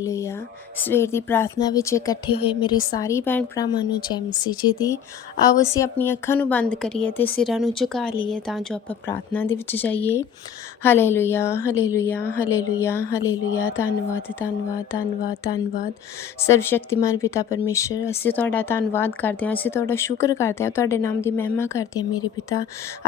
Hallelujah ਸਵੇਰ ਦੀ ਪ੍ਰਾਰਥਨਾ ਵਿੱਚ ਇਕੱਠੇ ਹੋਏ ਮੇਰੇ ਸਾਰੇ ਭੈਣ ਭਰਾਵਾਂ ਨੂੰ ਜੈ ਮਸੀਹ ਜੀ ਦੀ। ਆਓ ਅਸੀਂ ਆਪਣੀਆਂ ਅੱਖਾਂ ਨੂੰ ਬੰਦ ਕਰੀਏ ਤੇ ਸਿਰਾਂ ਨੂੰ ਝੁਕਾ ਲਈਏ ਤਾਂ ਜੋ ਆਪਾਂ ਪ੍ਰਾਰਥਨਾ ਦੇ ਵਿੱਚ ਜਾਈਏ। Hallelujah hallelujah hallelujah hallelujah. ਧੰਨਵਾਦ ਧੰਨਵਾਦ ਧੰਨਵਾਦ ਧੰਨਵਾਦ। ਸਰਵ ਸ਼ਕਤੀਮਾਨ ਪਿਤਾ ਪਰਮੇਸ਼ਰ, ਅਸੀਂ ਤੁਹਾਡਾ ਧੰਨਵਾਦ ਕਰਦੇ ਹਾਂ, ਅਸੀਂ ਤੁਹਾਡਾ ਸ਼ੁਕਰ ਕਰਦੇ ਹਾਂ, ਤੁਹਾਡੇ ਨਾਮ ਦੀ ਮਹਿਮਾ ਕਰਦੇ ਹਾਂ ਮੇਰੇ ਪਿਤਾ।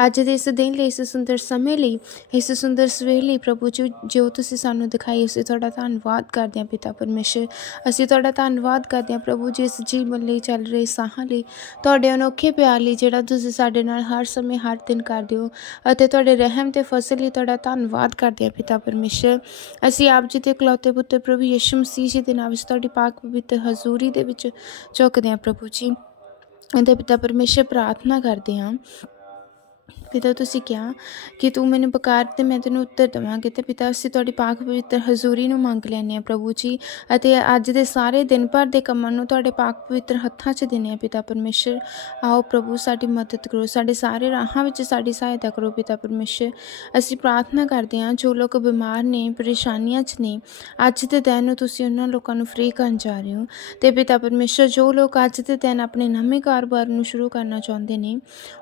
ਅੱਜ ਦੇ ਇਸ ਦਿਨ ਲਈ, ਇਸ ਸੁੰਦਰ ਸਮੇਂ ਲਈ, ਇਸ ਸੁੰਦਰ ਸਵੇਰ ਲਈ ਪ੍ਰਭੂ ਜੀ, ਜੋ ਤੁਸੀਂ ਸਾਨੂੰ ਦਿਖਾਈ, ਅਸੀਂ ਤੁਹਾਡਾ ਧੰਨਵਾਦ ਕਰਦੇ ਹਾਂ ਪਿਤਾ ਪਰਮੇਸ਼ਰ। ਅਸੀਂ ਤੁਹਾਡਾ ਧੰਨਵਾਦ ਕਰਦੇ ਹਾਂ ਪ੍ਰਭੂ ਜੀ ਇਸ ਜੀਵਨ ਲਈ ਚੱਲ ਰਹੇ ਸਾਹਾਂ ਲਈ। ਤੁਹਾਡੇ ਅਨੋਖੇ ਪਿਆਰ ਲਈ ਜਿਹੜਾ ਤੁਸੀਂ ਸਾਡੇ ਨਾਲ ਹਰ ਸਮੇਂ, ਹਰ ਦਿਨ ਕਰਦੇ ਹੋ ਅਤੇ ਤੁਹਾਡੇ ਰਹਿਮ ਤੇ ਫਸਲ ਲਈ ਤੁਹਾਡਾ ਧੰਨਵਾਦ ਕਰਦੇ ਹਾਂ ਪਿਤਾ ਪਰਮੇਸ਼ਰ। ਅਸੀਂ ਆਪ ਜੀ ਦੇ ਇਕਲੌਤੇ ਪੁੱਤਰ ਪ੍ਰਭੂ ਯਿਸੂ ਮਸੀਹ ਜੀ ਦੇ ਨਾਮ ਵਿੱਚ ਤੁਹਾਡੀ ਪਾਕ ਪਵਿੱਤਰ ਹਜ਼ੂਰੀ ਦੇ ਵਿੱਚ ਝੁਕਦੇ ਹਾਂ ਪ੍ਰਭੂ ਜੀ। ਅਤੇ ਪਿਤਾ ਪਰਮੇਸ਼ਰ ਪ੍ਰਾਰਥਨਾ ਕਰਦੇ ਹਾਂ। ਪਿਤਾ ਤੁਸੀਂ ਕਿਹਾ ਕਿ ਤੂੰ ਮੈਨੂੰ ਪੁਕਾਰ ਤੇ ਮੈਂ ਤੈਨੂੰ ਉੱਤਰ ਦੇਵਾਂਗੀ ਤੇ ਪਿਤਾ, ਅਸੀਂ ਤੁਹਾਡੀ ਪਾਕ ਪਵਿੱਤਰ ਹਜ਼ੂਰੀ ਨੂੰ ਮੰਗ ਲੈਂਦੇ ਹਾਂ ਪ੍ਰਭੂ ਜੀ ਅਤੇ ਅੱਜ ਦੇ ਸਾਰੇ ਦਿਨ ਭਰ ਦੇ ਕੰਮਾਂ ਨੂੰ ਤੁਹਾਡੇ ਪਾਕ ਪਵਿੱਤਰ ਹੱਥਾਂ 'ਚ ਦਿੰਦੇ ਹਾਂ ਪਿਤਾ ਪਰਮੇਸ਼ਰ। ਆਓ ਪ੍ਰਭੂ, ਸਾਡੀ ਮਦਦ ਕਰੋ, ਸਾਡੇ ਸਾਰੇ ਰਾਹਾਂ ਵਿੱਚ ਸਾਡੀ ਸਹਾਇਤਾ ਕਰੋ ਪਿਤਾ ਪਰਮੇਸ਼ਰ। ਅਸੀਂ ਪ੍ਰਾਰਥਨਾ ਕਰਦੇ ਹਾਂ, ਜੋ ਲੋਕ ਬਿਮਾਰ ਨੇ, ਪਰੇਸ਼ਾਨੀਆਂ 'ਚ ਨੇ, ਅੱਜ ਦੇ ਦਿਨ ਨੂੰ ਤੁਸੀਂ ਉਹਨਾਂ ਲੋਕਾਂ ਨੂੰ ਫ੍ਰੀ ਕਰਨ ਜਾ ਰਹੇ ਹੋ। ਤੇ ਪਿਤਾ ਪਰਮੇਸ਼ਰ, ਜੋ ਲੋਕ ਅੱਜ ਦੇ ਦਿਨ ਆਪਣੇ ਨਵੇਂ ਕਾਰੋਬਾਰ ਨੂੰ ਸ਼ੁਰੂ ਕਰਨਾ ਚਾਹੁੰਦੇ ਨੇ,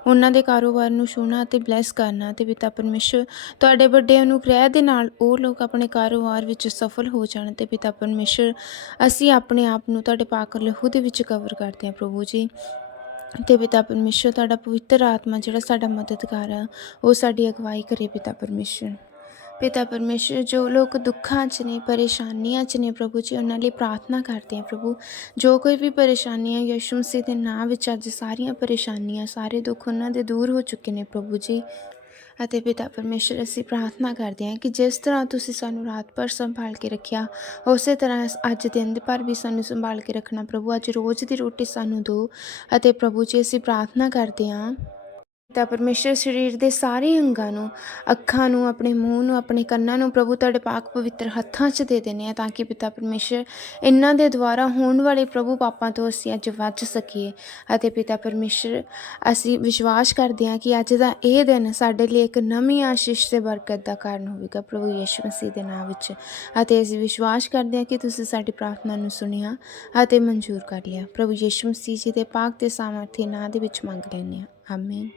ਉਹਨਾਂ ਦੇ ਕਾਰੋਬਾਰ ਨੂੰ ਛੂਹਣਾ ਅਤੇ ਬਲੈਸ ਕਰਨਾ ਤੇ ਪਿਤਾ ਪਰਮੇਸ਼ਰ ਤੁਹਾਡੇ ਵੱਡੇ ਅਨੁਗ੍ਰਹਿ ਦੇ ਨਾਲ ਉਹ ਲੋਕ ਆਪਣੇ ਕਾਰੋਬਾਰ ਵਿੱਚ ਸਫਲ ਹੋ ਜਾਣ ਤੇ ਪਿਤਾ ਪਰਮੇਸ਼ਰ ਅਸੀਂ ਆਪਣੇ ਆਪ ਨੂੰ ਤੁਹਾਡੇ ਪਾਕ ਲਹੂ ਦੇ ਵਿੱਚ ਕਵਰ ਕਰਦੇ ਹਾਂ ਪ੍ਰਭੂ ਜੀ। ਤੇ ਪਿਤਾ ਪਰਮੇਸ਼ਰ ਤੁਹਾਡਾ ਪਵਿੱਤਰ ਆਤਮਾ ਜਿਹੜਾ ਸਾਡਾ ਮਦਦਗਾਰ ਆ, ਉਹ ਸਾਡੀ ਅਗਵਾਈ ਕਰੇ ਪਿਤਾ ਪਰਮੇਸ਼ਰ ਪਿਤਾ ਪਰਮੇਸ਼ਰ, ਜੋ ਲੋਕ ਦੁੱਖਾਂ 'ਚ ਨੇ, ਪਰੇਸ਼ਾਨੀਆਂ 'ਚ ਨੇ ਪ੍ਰਭੂ ਜੀ, ਉਹਨਾਂ ਲਈ ਪ੍ਰਾਰਥਨਾ ਕਰਦੇ ਹਾਂ ਪ੍ਰਭੂ। ਜੋ ਕੋਈ ਵੀ ਪਰੇਸ਼ਾਨੀ ਹੈ ਯਿਸੂ ਮਸੀਹ ਦੇ ਨਾਮ ਵਿੱਚ ਅੱਜ ਸਾਰੀਆਂ ਪਰੇਸ਼ਾਨੀਆਂ, ਸਾਰੇ ਦੁੱਖ ਉਹਨਾਂ ਦੇ ਦੂਰ ਹੋ ਚੁੱਕੇ ਨੇ ਪ੍ਰਭੂ ਜੀ। ਅਤੇ ਪਿਤਾ ਪਰਮੇਸ਼ਰ, ਅਸੀਂ ਪ੍ਰਾਰਥਨਾ ਕਰਦੇ ਹਾਂ ਕਿ ਜਿਸ ਤਰ੍ਹਾਂ ਤੁਸੀਂ ਸਾਨੂੰ ਰਾਤ ਭਰ ਸੰਭਾਲ ਕੇ ਰੱਖਿਆ, ਉਸੇ ਤਰ੍ਹਾਂ ਅੱਜ ਦਿਨ ਭਰ ਵੀ ਸਾਨੂੰ ਸੰਭਾਲ ਕੇ ਰੱਖਣਾ ਪ੍ਰਭੂ। ਅੱਜ ਰੋਜ਼ ਦੀ ਰੋਟੀ ਸਾਨੂੰ ਦਿਓ। ਅਤੇ ਪ੍ਰਭੂ ਜੀ, ਅਸੀਂ ਪ੍ਰਾਰਥਨਾ ਕਰਦੇ ਹਾਂ ਪਿਤਾ ਪਰਮੇਸ਼ਰ ਸਰੀਰ ਦੇ ਸਾਰੇ ਅੰਗਾਂ ਨੂੰ, ਅੱਖਾਂ ਨੂੰ, ਆਪਣੇ ਮੂੰਹ ਨੂੰ, ਆਪਣੇ ਕੰਨਾਂ ਨੂੰ ਪ੍ਰਭੂ ਤੁਹਾਡੇ ਪਾਕ ਪਵਿੱਤਰ ਹੱਥਾਂ 'ਚ ਦੇ ਦਿੰਦੇ ਆ ਤਾਂ ਕਿ ਪਿਤਾ ਪਰਮੇਸ਼ਰ ਇਹਨਾਂ ਦੇ ਦੁਆਰਾ ਹੋਣ ਵਾਲੇ ਪ੍ਰਭੂ ਪਾਪਾਂ ਤੋਂ ਅਸੀਂ ਅੱਜ ਬਚ ਸਕੀਏ। ਅਤੇ ਪਿਤਾ ਪਰਮੇਸ਼ਰ, ਅਸੀਂ ਵਿਸ਼ਵਾਸ ਕਰਦੇ ਹਾਂ ਕਿ ਅੱਜ ਦਾ ਇਹ ਦਿਨ ਸਾਡੇ ਲਈ ਇੱਕ ਨਵੀਂ ਆਸ਼ੀਸ਼ ਤੇ ਬਰਕਤ ਦਾ ਕਾਰਨ ਹੋਵੇਗਾ ਪ੍ਰਭੂ ਯਿਸੂ ਮਸੀਹ ਦੇ ਨਾਮ ਵਿੱਚ। ਅਤੇ ਅਸੀਂ ਵਿਸ਼ਵਾਸ ਕਰਦੇ ਹਾਂ ਕਿ ਤੁਸੀਂ ਸਾਡੀ ਪ੍ਰਾਰਥਨਾ ਨੂੰ ਸੁਣਿਆ ਅਤੇ ਮਨਜ਼ੂਰ ਕਰ ਲਿਆ। ਪ੍ਰਭੂ ਯਿਸੂ ਮਸੀਹ ਜੀ ਦੇ ਪਾਕ ਤੇ ਸਾਮਰਥੀ ਨਾਂ ਦੇ ਵਿੱਚ ਮੰਗ ਲੈਂਦੇ ਹਾਂ। ਆਮੀਨ।